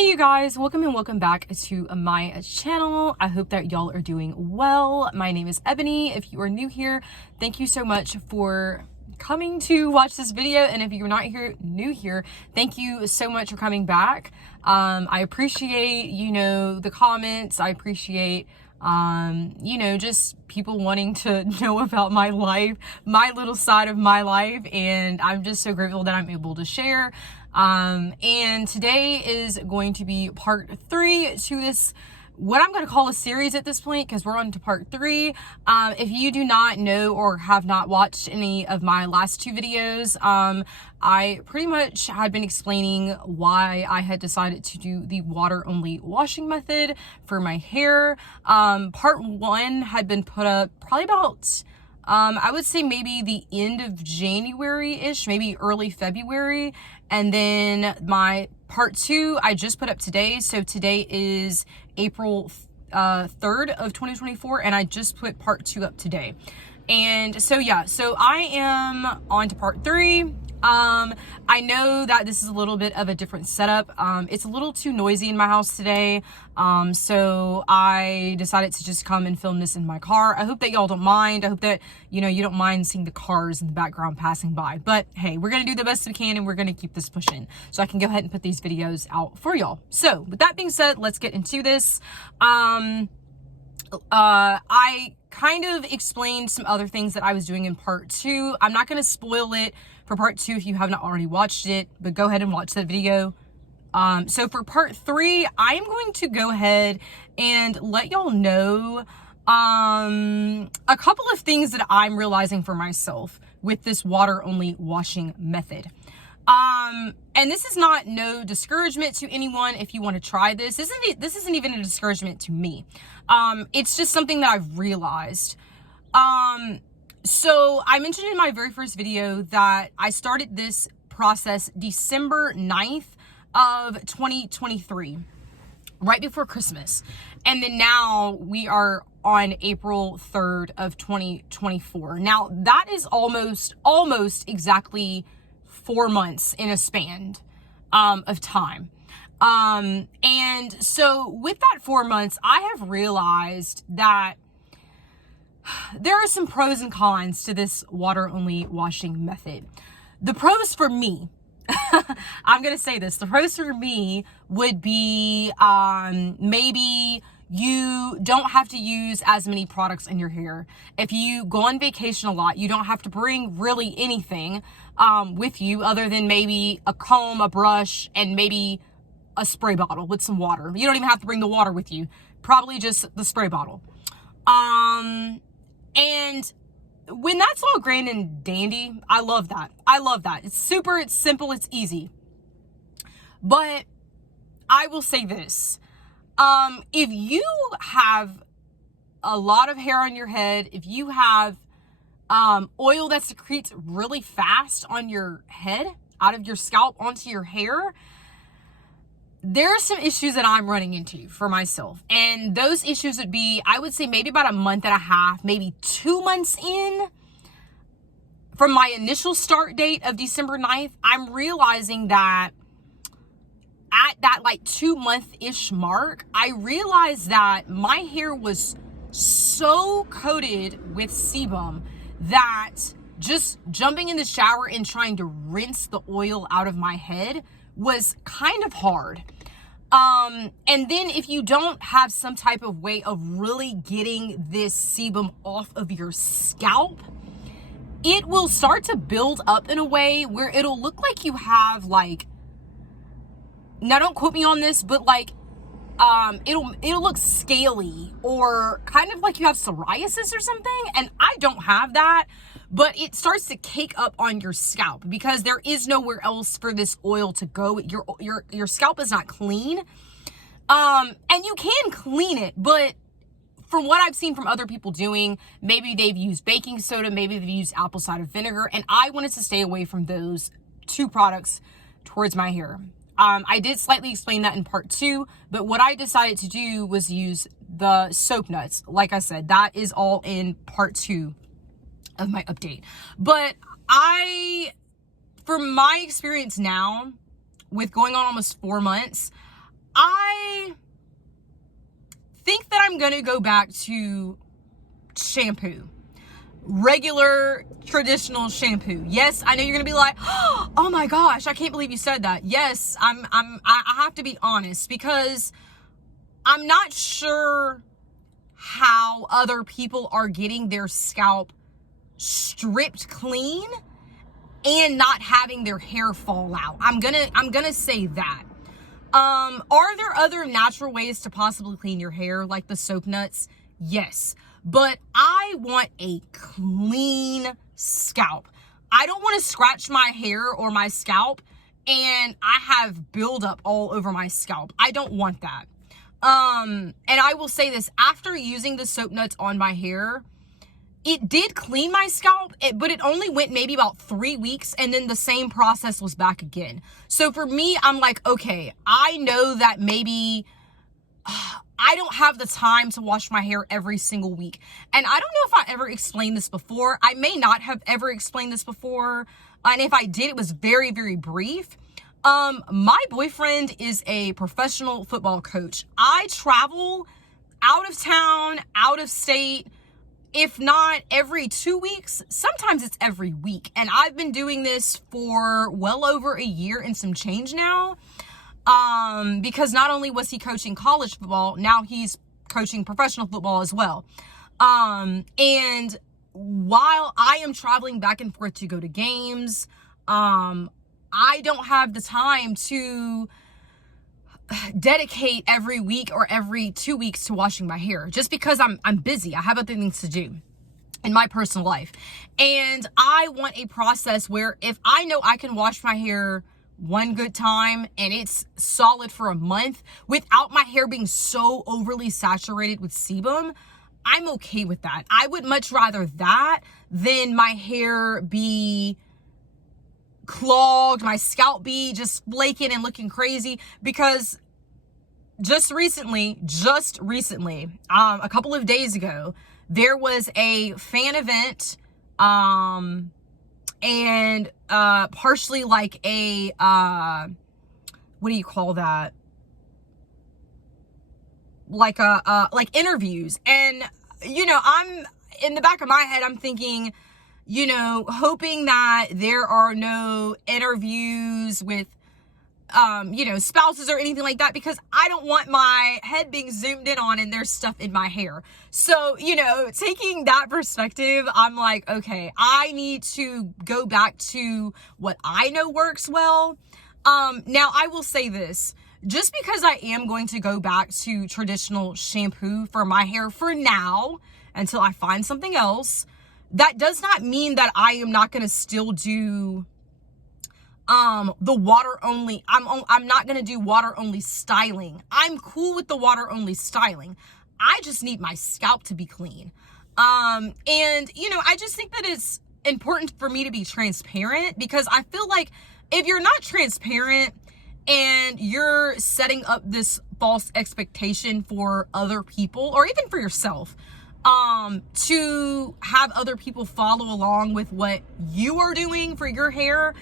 Hey you guys, welcome and welcome back to my channel. I hope that y'all are doing well. My name is Ebony. If you are new here, thank you so much for coming to watch this video. And if you're not new here, thank you so much for coming back. I appreciate, the comments. I appreciate, just people wanting to know about my life, my little side of my life. And I'm just so grateful that I'm able to share. And today is going to be part 3 to this, what I'm going to call a series at this point, because we're on to part 3. If you do not know or have not watched any of my last 2 videos, I pretty much had been explaining why I had decided to do the water only washing method for my hair. Part 1 had been put up probably about I would say maybe the end of January-ish, maybe early February. And then my part 2, I just put up today. So today is April 3rd of 2024. And I just put part 2 up today. And so, yeah, so I am on to part 3. I know that this is a little bit of a different setup. It's a little too noisy in my house today. So I decided to just come and film this in my car. I hope that y'all don't mind. I hope that, you don't mind seeing the cars in the background passing by. But hey, we're going to do the best we can and we're going to keep this pushing so I can go ahead and put these videos out for y'all. So with that being said, let's get into this. I kind of explained some other things that I was doing in part 2. I'm not going to spoil it for part 2 if you have not already watched it, but go ahead and watch that video. So for part 3, I am going to go ahead and let y'all know a couple of things that I'm realizing for myself with this water only washing method. And this is not no discouragement to anyone if you want to try this. This isn't even a discouragement to me. It's just something that I've realized. So I mentioned in my very first video that I started this process December 9th of 2023, right before Christmas. And then now we are on April 3rd of 2024. Now that is almost exactly 4 months in a span of time. And so with that 4 months, I have realized that there are some pros and cons to this water only washing method. The pros for me, I'm going to say this, the pros for me would be, maybe you don't have to use as many products in your hair. If you go on vacation a lot, you don't have to bring really anything with you other than maybe a comb, a brush, and maybe a spray bottle with some water. You don't even have to bring the water with you. Probably just the spray bottle. And when that's all grand and dandy, I love that. I love that. It's super, it's simple, it's easy. But I will say this. If you have a lot of hair on your head, if you have oil that secretes really fast on your head, out of your scalp onto your hair, there are some issues that I'm running into for myself. And those issues would be, I would say maybe about a month and a half, maybe 2 months in from my initial start date of December 9th, I'm realizing that at that 2 month-ish mark, I realized that my hair was so coated with sebum that just jumping in the shower and trying to rinse the oil out of my head was kind of hard. And then if you don't have some type of way of really getting this sebum off of your scalp, it will start to build up in a way where it'll look like you have now don't quote me on this, but it'll look scaly or kind of like you have psoriasis or something. And I don't have that. But it starts to cake up on your scalp because there is nowhere else for this oil to go. Your scalp is not clean. And you can clean it, but from what I've seen from other people doing, maybe they've used baking soda, maybe they've used apple cider vinegar, and I wanted to stay away from those 2 products towards my hair. I did slightly explain that in part 2, but what I decided to do was use the soap nuts. Like I said, that is all in part 2 of my update. But from my experience now, with going on almost 4 months, I think that I'm going to go back to shampoo. Regular traditional shampoo. Yes, I know you're gonna be like, oh my gosh, I can't believe you said that. Yes, I have to be honest, because I'm not sure how other people are getting their scalp stripped clean and not having their hair fall out. I'm gonna say that. Are there other natural ways to possibly clean your hair, like the soap nuts? Yes. But I want a clean scalp. I don't want to scratch my hair or my scalp and I have buildup all over my scalp. I don't want that. And I will say this, after using the soap nuts on my hair, it did clean my scalp, but it only went maybe about 3 weeks, and then the same process was back again. So for me, I'm like, okay, I know that maybe I don't have the time to wash my hair every single week. And I don't know if I ever explained this before. I may not have ever explained this before. And if I did, it was very, very brief. My boyfriend is a professional football coach. I travel out of town, out of state, if not every 2 weeks, sometimes it's every week. And I've been doing this for well over a year and some change now. Because not only was he coaching college football, now he's coaching professional football as well. And while I am traveling back and forth to go to games, I don't have the time to dedicate every week or every 2 weeks to washing my hair, just because I'm busy. I have other things to do in my personal life. And I want a process where if I know I can wash my hair one good time and it's solid for a month without my hair being so overly saturated with sebum, I'm okay with that. I would much rather that than my hair be clogged, my scalp be just flaking and looking crazy. Because just recently, a couple of days ago, there was a fan event, and partially like a what do you call that, like like interviews. And I'm in the back of my head, I'm thinking, hoping that there are no interviews with spouses or anything like that, because I don't want my head being zoomed in on and there's stuff in my hair. So, taking that perspective, I'm like, okay, I need to go back to what I know works well. Now I will say this, just because I am going to go back to traditional shampoo for my hair for now, until I find something else, that does not mean that I am not going to still do the water only. I'm not going to do water only styling. I'm cool with the water only styling. I just need my scalp to be clean. And I just think that it's important for me to be transparent, because I feel like if you're not transparent and you're setting up this false expectation for other people, or even for yourself, to have other people follow along with what you are doing for your hair,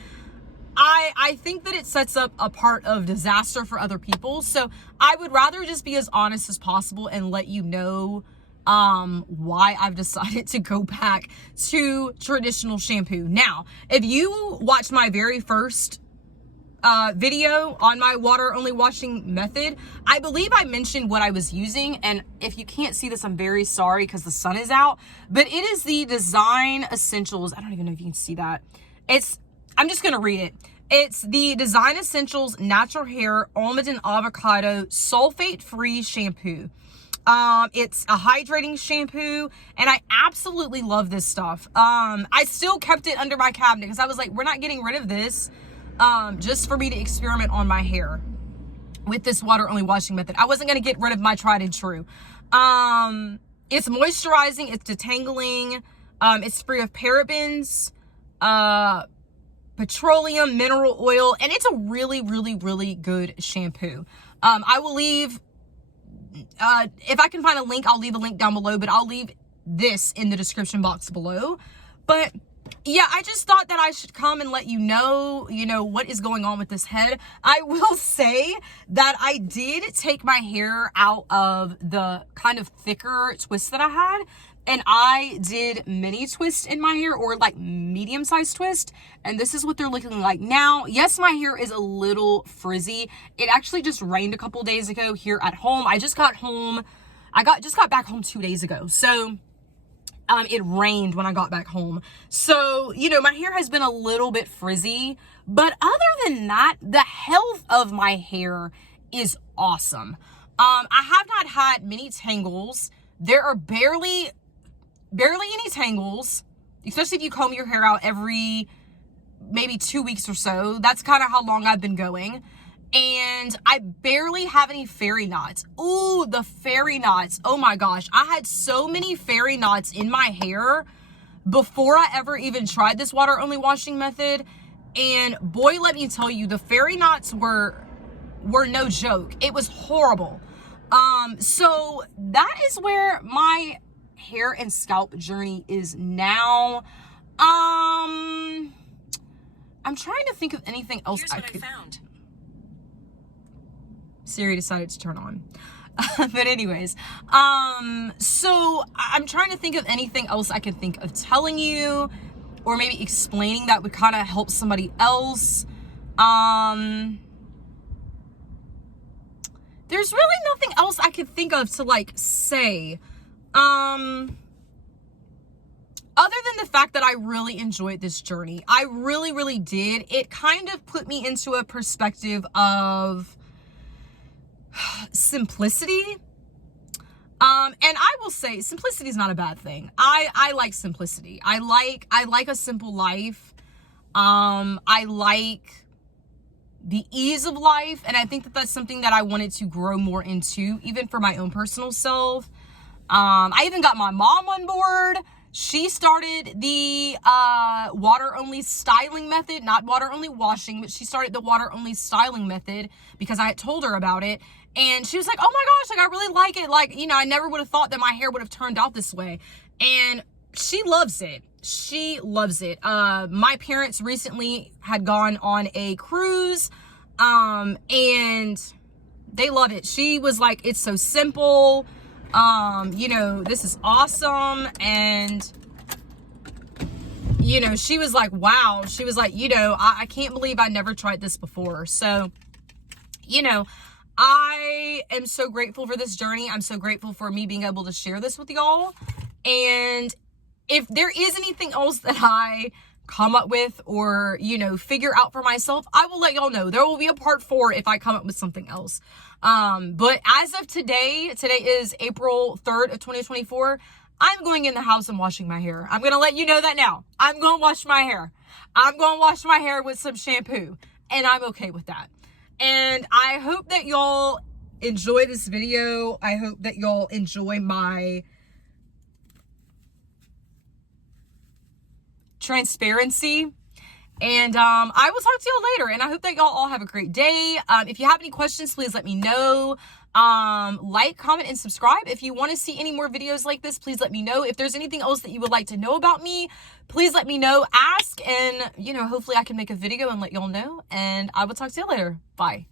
I think that it sets up a part of disaster for other people. So I would rather just be as honest as possible and let you know why I've decided to go back to traditional shampoo. Now, if you watched my very first video on my water only washing method, I believe I mentioned what I was using. And if you can't see this, I'm very sorry because the sun is out, but it is the Design Essentials. I don't even know if you can see that. I'm just going to read it. It's the Design Essentials Natural Hair Almond and Avocado Sulfate-Free Shampoo. It's a hydrating shampoo, and I absolutely love this stuff. I still kept it under my cabinet because I was like, we're not getting rid of this, just for me to experiment on my hair with this water only washing method. I wasn't going to get rid of my tried and true. It's moisturizing, it's detangling, it's free of parabens, petroleum, mineral oil, and it's a really, really, really good shampoo. I will leave, if I can find a link, I'll leave a link down below, but I'll leave this in the description box below. But yeah, I just thought that I should come and let you know, what is going on with this head. I will say that I did take my hair out of the kind of thicker twist that I had, and I did mini twist in my hair, or like medium-sized twist, and this is what they're looking like now. Yes, my hair is a little frizzy. It actually just rained a couple days ago here at home. I just got home. Just got back home 2 days ago. So it rained when I got back home. So, my hair has been a little bit frizzy, but other than that, the health of my hair is awesome. I have not had many tangles. There are barely any tangles, especially if you comb your hair out every maybe 2 weeks or so. That's kind of how long I've been going. And I barely have any fairy knots. Ooh, the fairy knots. Oh my gosh. I had so many fairy knots in my hair before I ever even tried this water only washing method. And boy, let me tell you, the fairy knots were no joke. It was horrible. So that is where my hair and scalp journey is now. I'm trying to think of anything else. Here's what I found. Siri decided to turn on. But anyways, so I'm trying to think of anything else I can think of telling you, or maybe explaining that would kind of help somebody else. There's really nothing else I could think of to like say. Other than the fact that I really enjoyed this journey. I really, really did. It kind of put me into a perspective of simplicity. And I will say simplicity is not a bad thing. I like simplicity. I like a simple life. I like the ease of life, and I think that that's something that I wanted to grow more into, even for my own personal self. I even got my mom on board. She started the water only styling method, not water only washing, but she started the water only styling method because I had told her about it. And she was like, oh my gosh, like I really like it. Like, I never would have thought that my hair would have turned out this way. And she loves it. She loves it. My parents recently had gone on a cruise, and they love it. She was like, it's so simple. This is awesome. And, she was like, wow. She was like, I can't believe I never tried this before. So, I am so grateful for this journey. I'm so grateful for me being able to share this with y'all. And if there is anything else that I come up with or, figure out for myself, I will let y'all know. There will be a part 4 if I come up with something else. But as of today is April 3rd of 2024. I'm going in the house and washing my hair. I'm going to let you know that now. I'm going to wash my hair. I'm going to wash my hair with some shampoo, and I'm okay with that. And I hope that y'all enjoy this video. I hope that y'all enjoy my transparency. And I will talk to y'all later. And I hope that y'all all have a great day. If you have any questions, please let me know. Like, comment, and subscribe. If you want to see any more videos like this, please let me know. If there's anything else that you would like to know about me, please let me know. Ask, and hopefully I can make a video and let y'all know. And I will talk to you later. Bye.